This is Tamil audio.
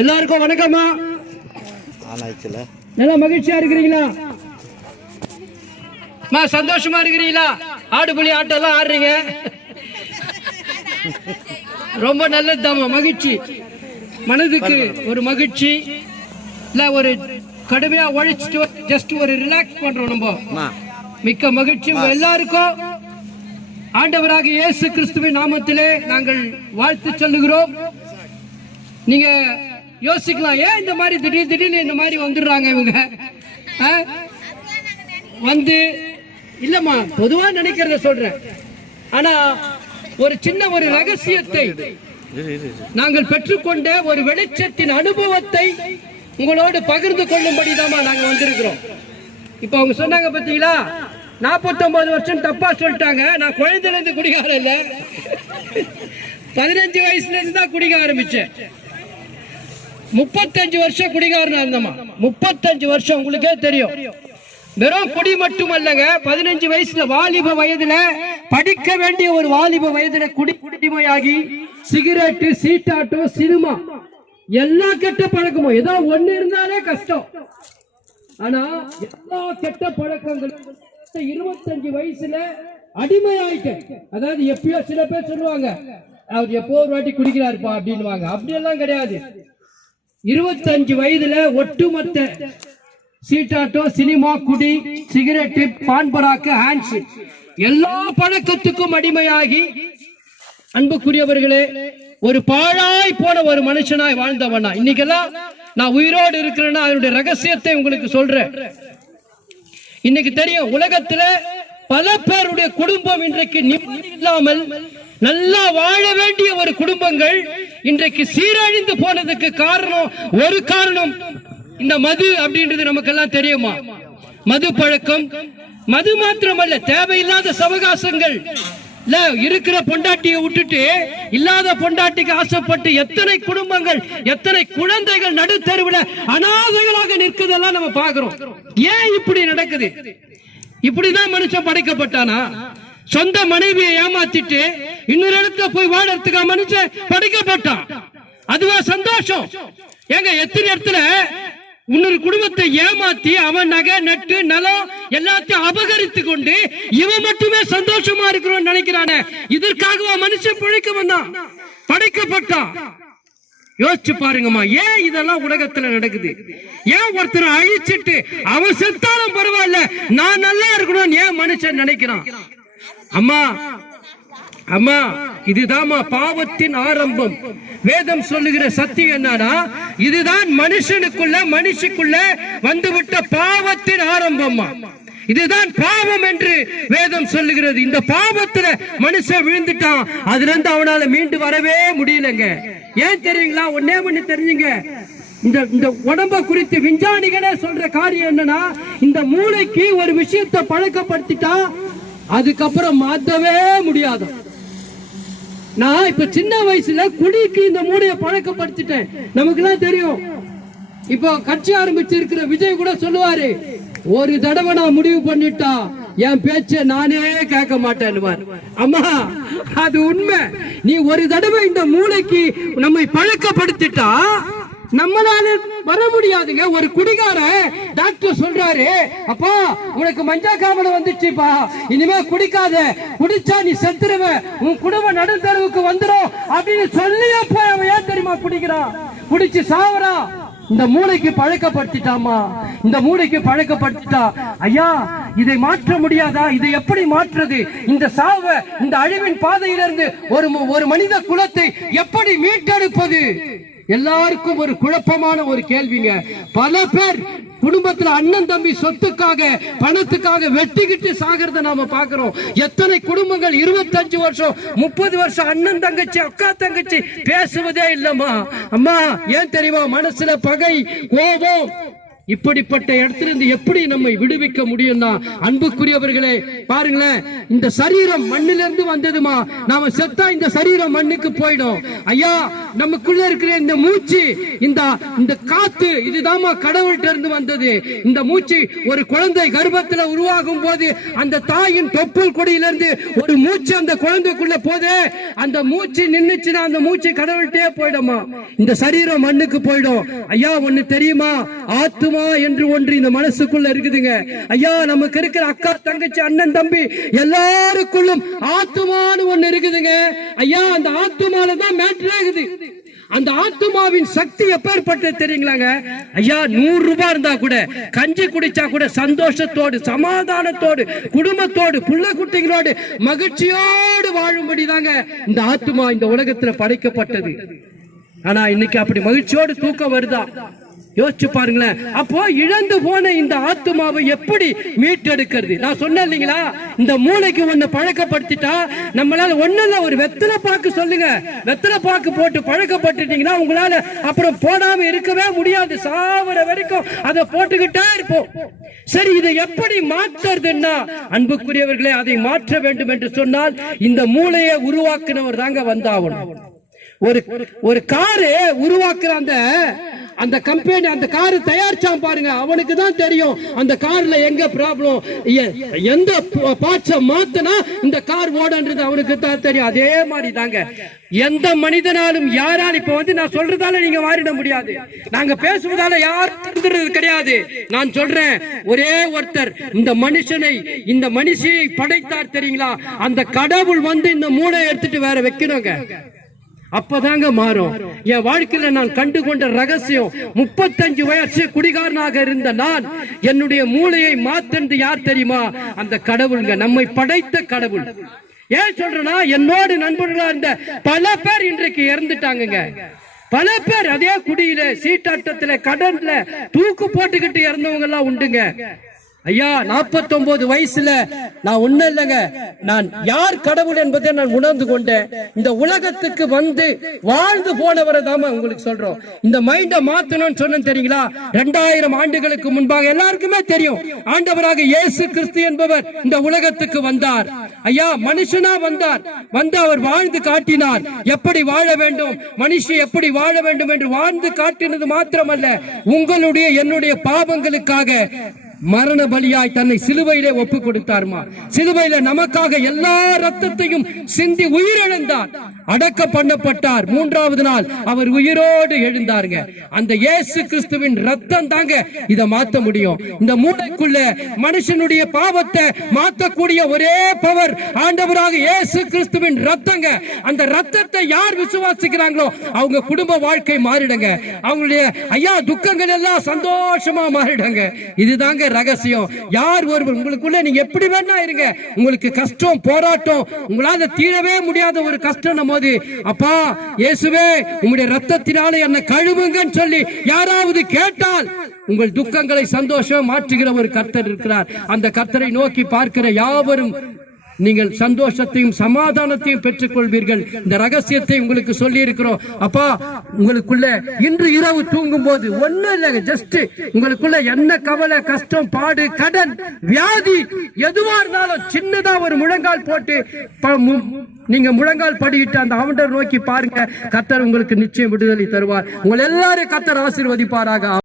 எல்லாருக்கும் வணக்கம்மா. நல்லா மகிழ்ச்சியா இருக்கிறீங்களா? அம்மா, சந்தோஷமா இருக்கிறீங்களா? ஆடு புலி ஆட்டம் எல்லாம் ஆடுறீங்க. ரொம்ப நல்லதுதாம்மா மகிழ்ச்சி. மனதுக்கு ஒரு மகிழ்ச்சி. இல்ல ஒரு கடுமையா உழைச்சிட்டு ஜஸ்ட் ஒரு ரிலாக்ஸ் பண்றோம் நம்ம. மிக்க மகிழ்ச்சி. எல்லாருக்கும் ஆண்டவராக இயேசு கிறிஸ்துவின் நாமத்திலே நாங்கள் வாழ்த்து சொல்லுகிறோம். நீங்க யோசிக்கலாம். ஏன் இந்த மாதிரி திடீர் திடீர்னு இந்த மாதிரி வந்துடுறாங்க இவங்க? வந்து இல்லம்மா பொதுவா நினைக்கிறத சொல்றேன். ஆனா ஒரு சின்ன ஒரு ரகசியத்தை நாங்கள் பெற்றுக்கொண்ட ஒரு வெளிச்சத்தின் அனுபவத்தை உங்களோடு பகிர்ந்து கொள்ளும்படிதாம்மா நாங்க வந்திருக்கிறோம். இப்ப அவங்க சொன்னாங்க பாத்தீங்களா? 49 வருஷம் தப்பா சொல்லிட்டாங்க. நான் குழந்தைலேருந்து குடிக்க குடிகாரம் பதினஞ்சு வயசுல இருந்து தான் குடிக்க ஆரம்பிச்சேன். முப்பத்தஞ்சு வருஷம் குடிகாரனா இருந்தம்மா. முப்பத்தஞ்சு வருஷம் உங்களுக்கே தெரியும். வெறும் குடி மட்டும் அல்லங்க பதினஞ்சு வயசுல வாலிப வயதுல படிக்க வேண்டிய ஒரு வாலிப வயதுல குடி குடிமையாகி சிகரெட்டு சீட்டாட்டம் சினிமா எல்லா கெட்ட பழக்கமும் ஏதோ ஒண்ணு இருந்தாலே கஷ்டம். ஆனா எல்லா கெட்ட பழக்கங்களும் இருபத்தஞ்சு வயசுல அடிமையாயிட்டேன். அதாவது எப்பயோ சில பேர் சொல்லுவாங்க அவர் எப்போ ஒரு வாட்டி குடிக்கிறாருப்பா அப்படின்னுவாங்க. அப்படி எல்லாம் கிடையாது. இருபத்தஞ்சு வயதுல ஒட்டுமொத்த சீட்டாட்டம் சினிமா குடி சிகரெட்டு பான்பராக்கு ஹேண்ட்ஸ் எல்லா பழக்கத்துக்கும் அடிமையாகி அன்புக்குரியவர்களே ஒரு பாழாய் போன ஒரு மனுஷனாய் வாழ்ந்தவனா இன்னைக்கெல்லாம் நான் உயிரோடு இருக்கிறேன்னா அதனுடைய ரகசியத்தை உங்களுக்கு சொல்றேன். இன்னைக்கு தெரியும் உலகத்துல பல பேருடைய குடும்பம் இன்றைக்கு நிம்மதி இல்லாமல் நல்லா வாழ வேண்டிய ஒரு குடும்பங்கள் இன்றைக்கு சீரழிந்து போனதுக்கு காரணம் ஒரு காரணம் இந்த மது அப்படின்றது நமக்கெல்லாம் தெரியுமா? மது பழக்கம். மது மாத்திரமல்ல தேவையில்லாத சவகாசங்கள். இல்ல இருக்கிற பொண்டாட்டியை விட்டுட்டு இல்லாத பொண்டாட்டிக்கு ஆசைப்பட்டு எத்தனை குடும்பங்கள் எத்தனை குழந்தைகள் நடுத்தருவுல அனாதைகளாக நிற்குதெல்லாம் நம்ம பாக்குறோம் ஏன் இப்படி நடக்குது? இப்படிதான் மனுஷன் படைக்கப்பட்டானா? சொந்த மனைவியை ஏமாத்திட்டு இன்னொரு இடத்துல போய் வாழறதுக்கா மனுஷன் படைக்கப்பட்டான். அதுவா சந்தோஷம். ஏங்க எத்தனை இடத்துல இன்னொரு குடும்பத்தை ஏமாத்தி அவன் நகை நட்டு நலம் எல்லாத்தையும் அபகரித்து கொண்டு இவன் மட்டுமே சந்தோஷமா இருக்கிறோம் நினைக்கிறானே. இதற்காகவா மனுஷன் பிழைக்க வந்தான்? படைக்கப்பட்டான். யோசிச்சு பாருங்கம்மா ஏன் இதெல்லாம் உலகத்துல நடக்குது? ஏன் ஒருத்தரை அழிச்சிட்டு அவன் செத்தாலும் பரவாயில்ல நான் நல்லா இருக்கணும்னு ஏன் மனுஷன் நினைக்கிறான்? அம்மா அம்மா இதுதாம்மா பாவத்தின் ஆரம்பம். வேதம் சொல்லுகிற சத்தியம் என்னன்னா இதுதான் மனுஷனுக்குள்ள மனுஷிக்குள்ள வந்துவிட்ட பாவத்தின் ஆரம்பம்மா. இதுதான் பாவம் என்று வேதம் சொல்லுகிறது. இந்த பாவத்துல மனுஷன் விழுந்துட்டான். அதுல இருந்து அவனால மீண்டு வரவே முடியலங்க. ஏன் தெரியுங்களா? ஒன்னே ஒண்ணு தெரிஞ்சுங்க. இந்த இந்த உடம்ப குறித்து விஞ்ஞானிகளே சொல்ற காரியம் என்னன்னா இந்த மூளைக்கு ஒரு விஷயத்தை பழக்கப்படுத்திட்டா அதுக்கப்புறம் மாத்தவே முடியாது நான் இப்ப சின்ன வயசுல குடிக்கு இந்த மூடையை பழக்கப்படுத்திட்டேன். நமக்கு தெரியும். இப்போ கட்சி ஆரம்பிச்சிருக்கிற விஜய் கூட சொல்லுவாரு ஒரு தடவை நான் முடிவு பண்ணிட்டா என் பேச்ச நானே கேட்க மாட்டேன்னுவார். அம்மா அது உண்மை. நீ ஒரு தடவை இந்த மூளைக்கு நம்மை பழக்கப்படுத்திட்டா நம்மளால வர முடியாதுங்க. ஒரு குடிகார டாக்டர் சொல்றாரு அப்பா உனக்கு மஞ்சா காமலை வந்துச்சுப்பா. இனிமே குடிக்காத. குடிச்சா நீ செத்துருவ. உன் குடும்பம் நடுத்தரவுக்கு வந்துரும். அப்படின்னு சொல்லியப்ப அவன் ஏன் தெரியுமா குடிக்கிறான்? குடிச்சு சாவறான் இந்த மூளைக்கு பழக்கப்படுத்திட்டாமா? இந்த மூளைக்கு பழக்கப்படுத்திட்டா? ஐயா இதை மாற்ற முடியாதா? இதை எப்படி மாற்றுறது? இந்த சாவ இந்த அழிவின் பாதையிலிருந்து ஒரு ஒரு மனித குலத்தை எப்படி மீட்டெடுப்பது? எல்லாருக்கும் ஒரு குழப்பமான ஒரு கேள்விங்க. பல பேர் குடும்பத்துல அண்ணன் தம்பி சொத்துக்காக பணத்துக்காக வெட்டிக்கிட்டு சாகிறத நாம பாக்குறோம் எத்தனை குடும்பங்கள் இருபத்தஞ்சு வருஷம் முப்பது வருஷம் அண்ணன் தங்கச்சி அக்கா தங்கச்சி பேசுவதே இல்லம்மா. அம்மா ஏன் தெரியுமா? மனசுல பகை கோபம். இப்படிப்பட்ட இடத்திலிருந்து எப்படி நம்மை விடுவிக்க முடியும்னா? அன்புக்குரியவர்களே பாருங்களேன் இந்த சரீரம் மண்ணிலிருந்து வந்ததுமா? நாம செத்தா இந்த சரீரம் மண்ணுக்கு போயிடும். ஐயா நமக்குள்ள இருக்கிற இந்த மூச்சு இந்த இந்த காத்து இதுதாம்மா கடவுள்கிட்ட இருந்து வந்தது. இந்த மூச்சு ஒரு குழந்தை கர்ப்பத்துல உருவாகும் போது அந்த தாயின் தொப்புள் கொடியிலிருந்து ஒரு மூச்சு அந்த குழந்தைக்குள்ள போதே அந்த மூச்சு நின்னுச்சுன்னா அந்த மூச்சு கடவுள்கிட்டே போயிடுமா இந்த சரீரம் மண்ணுக்கு போயிடும். ஐயா ஒண்ணு தெரியுமா? ஆத்து வேண்டுமா என்று ஒன்று இந்த மனசுக்குள்ள இருக்குதுங்க. ஐயா நமக்கு இருக்கிற அக்கா தங்கச்சி அண்ணன் தம்பி எல்லாருக்குள்ளும் ஆத்துமான்னு ஒண்ணு இருக்குதுங்க. ஐயா அந்த ஆத்துமால தான் மேட்ரு ஆகுது. அந்த ஆத்துமாவின் சக்தி எப்பேற்பட்டது தெரியுங்களாங்க? ஐயா நூறு ரூபாய் இருந்தா கூட கஞ்சி குடிச்சா கூட சந்தோஷத்தோடு சமாதானத்தோடு குடும்பத்தோடு புள்ள குட்டிகளோடு மகிழ்ச்சியோடு வாழும்படி தாங்க இந்த ஆத்துமா இந்த உலகத்துல படைக்கப்பட்டது. ஆனா இன்னைக்கு அப்படி மகிழ்ச்சியோடு தூக்கம் வருதா? யோசிச்சு பாருங்களேன். அப்போ இழந்து போன இந்த ஆத்துமாவை எப்படி மீட்டெடுக்கிறது? நான் சொன்னேன் இல்லைங்களா? இந்த மூளைக்கு ஒண்ணு பழக்கப்படுத்திட்டா நம்மளால ஒண்ணு இல்ல ஒரு வெத்தலை பாக்கு சொல்லுங்க. வெத்தலை பாக்கு போட்டு பழக்கப்பட்டுட்டீங்கன்னா உங்களால அப்புறம் போடாம இருக்கவே முடியாது. சாவர வரைக்கும் அதை போட்டுக்கிட்டே இருப்போம். சரி இதை எப்படி மாற்றுறதுன்னா அன்புக்குரியவர்களே அதை மாற்ற வேண்டும் என்று சொன்னால் இந்த மூளையை உருவாக்குனவர் தாங்க வந்தாவணும் ஒரு ஒரு காரு உருவாக்குற அந்த அந்த கம்பெனி அந்த கார் தயாரிச்சான் பாருங்க. அவனுக்கு தான் தெரியும் அந்த கார்ல எங்க ப்ராப்ளம் எந்த பார்ட்ஸை மாத்தினா இந்த கார் ஓடன்றது அவனுக்கு தான் தெரியும். அதே மாதிரி தாங்க எந்த மனிதனாலும் யாரால் இப்ப வந்து நான் சொல்றதால நீங்க மாறிட முடியாது. நாங்க பேசுவதால யார் கிடையாது. நான் சொல்றேன் ஒரே ஒருத்தர் இந்த மனுஷனை இந்த மனுஷியை படைத்தார் தெரியுங்களா? அந்த கடவுள் வந்து இந்த மூளை எடுத்துட்டு வேற வைக்கணுங்க. அப்பதாங்க மாறும். என் வாழ்க்கையில நான் கண்டு கொண்ட ரகசியம் முப்பத்தஞ்சு வயசு குடிகாரனாக இருந்த நான் என்னுடைய மூளையை மாத்தது யார் தெரியுமா? அந்த கடவுளுங்க நம்மை படைத்த கடவுள். ஏன் சொல்றேன்னா என்னோடு நண்பர்களா இருந்த பல பேர் இன்றைக்கு இறந்துட்டாங்கங்க. பல பேர் அதே குடியில சீட்டாட்டத்துல கடன்ல தூக்கு போட்டுக்கிட்டு இறந்தவங்க எல்லாம் உண்டுங்க. ஐயா 49 வயசுல நான் ஒண்ணு இல்லைங்க. நான் யார் கடவுள் என்பதை நான் உணர்ந்து கொண்டேன். இந்த உலகத்துக்கு வந்து வாழ்ந்து போனவரை தாம உங்களுக்கு சொல்றோம். இந்த மைண்ட மாத்தணும்னு சொன்னேன் தெரியுங்களா? ரெண்டாயிரம் ஆண்டுகளுக்கு முன்பாக எல்லாருக்குமே தெரியும். ஆண்டவராக இயேசு கிறிஸ்து என்பவர் இந்த உலகத்துக்கு வந்தார். ஐயா மனுஷனா வந்தார். வந்து அவர் வாழ்ந்து காட்டினார். எப்படி வாழ வேண்டும்? மனுஷன் எப்படி வாழ வேண்டும் என்று வாழ்ந்து காட்டினது மாத்திரமல்ல. உங்களுடைய என்னுடைய பாவங்களுக்காக மரண பலியாய் தன்னை சிலுவையிலே ஒப்பு கொடுத்தார்மா சிலுவையில நமக்காக எல்லா ரத்தத்தையும் சிந்தி உயிரிழந்தார். அடக்க பண்ணப்பட்டார். மூன்றாவது நாள் அவர் உயிரோடு எழுந்தாருங்க. அந்த இயேசு கிறிஸ்துவின் ரத்தம் தாங்க இதை மாத்த முடியும். இந்த மூளைக்குள்ள மனுஷனுடைய பாவத்தை மாத்தக்கூடிய ஒரே பவர் ஆண்டவராக இயேசு கிறிஸ்துவின் ரத்தங்க அந்த ரத்தத்தை யார் விசுவாசிக்கிறாங்களோ அவங்க குடும்ப வாழ்க்கை மாறிடுங்க. அவங்களுடைய ஐயா துக்கங்கள் எல்லாம் சந்தோஷமா மாறிடுங்க. இதுதாங்க ரகசியம். யார் ஒருவர் உங்களுக்குள்ள நீங்க எப்படி வேணா இருங்க. உங்களுக்கு கஷ்டம் போராட்டம் உங்களால தீரவே முடியாத ஒரு கஷ்டம் போது அப்பா இயேசுவே உங்களுடைய ரத்தத்தினால என்ன கழுவுங்கன்னு சொல்லி யாராவது கேட்டால் உங்கள் துக்கங்களை சந்தோஷம் மாற்றுகிற ஒரு கர்த்தர் இருக்கிறார். அந்த கர்த்தரை நோக்கி பார்க்கிற யாவரும் நீங்கள் சந்தோஷத்தையும் சமாதானத்தையும் பெற்றுக் கொள்வீர்கள் இந்த ரகசியத்தை உங்களுக்கு சொல்லி இருக்கிறோம் அப்பா உங்களுக்குள்ள இன்று இரவு தூங்கும் போது ஒண்ணு இல்லைங்க ஜஸ்ட் உங்களுக்குள்ள என்ன கவலை கஷ்டம் பாடு கடன் வியாதி எதுவா இருந்தாலும் சின்னதா ஒரு முழங்கால் போட்டு நீங்க முழங்கால் படியிட்டு அந்த ஆண்டவர் நோக்கி பாருங்க. கத்தர் உங்களுக்கு நிச்சயம் விடுதலை தருவார். உங்கள் எல்லாரும் கத்தர் ஆசீர்வதிப்பாராக.